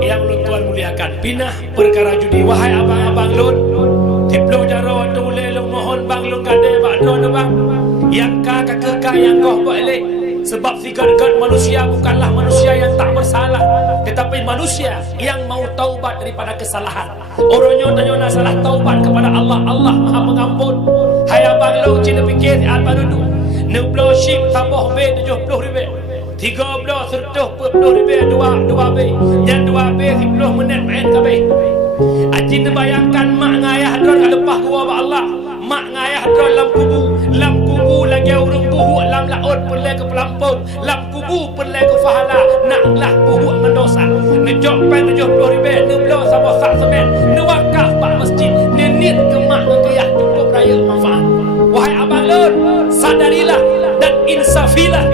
yang ulun tuan muliakan, pinah perkara judi. Wahai abang-abang lun, tiplo jaro tule lu mohon bang lun gade bak drone bang. Yang kakak yang goh balik. Sebab fikir-fikir manusia bukanlah manusia yang tak bersalah, tetapi manusia yang mau taubat daripada kesalahan. Orangnya tanya nak salah taubat kepada Allah. Allah Maha Pengampun. Hai abang lu cina fikir apa duduk. 60 ship tambah B 70 ribu. 13 sertuh 40 ribu dua B. Yang 2 B 10 menit main kabeh. Ajin bayangkan mak ngayah drone lepas gua ba Allah. Mak ngayah drone lam kubu lagi urung buhu lam laut perle ke pelampung, lam kubu perle ke fahala naklah buhu mendosa. Ngejok pen 70 ribu neblo sama sak semen newakaf pak masjid nenit ke mak ngayah cukup raya manfaat. Wahai abang lun, sadarilah dan insafilah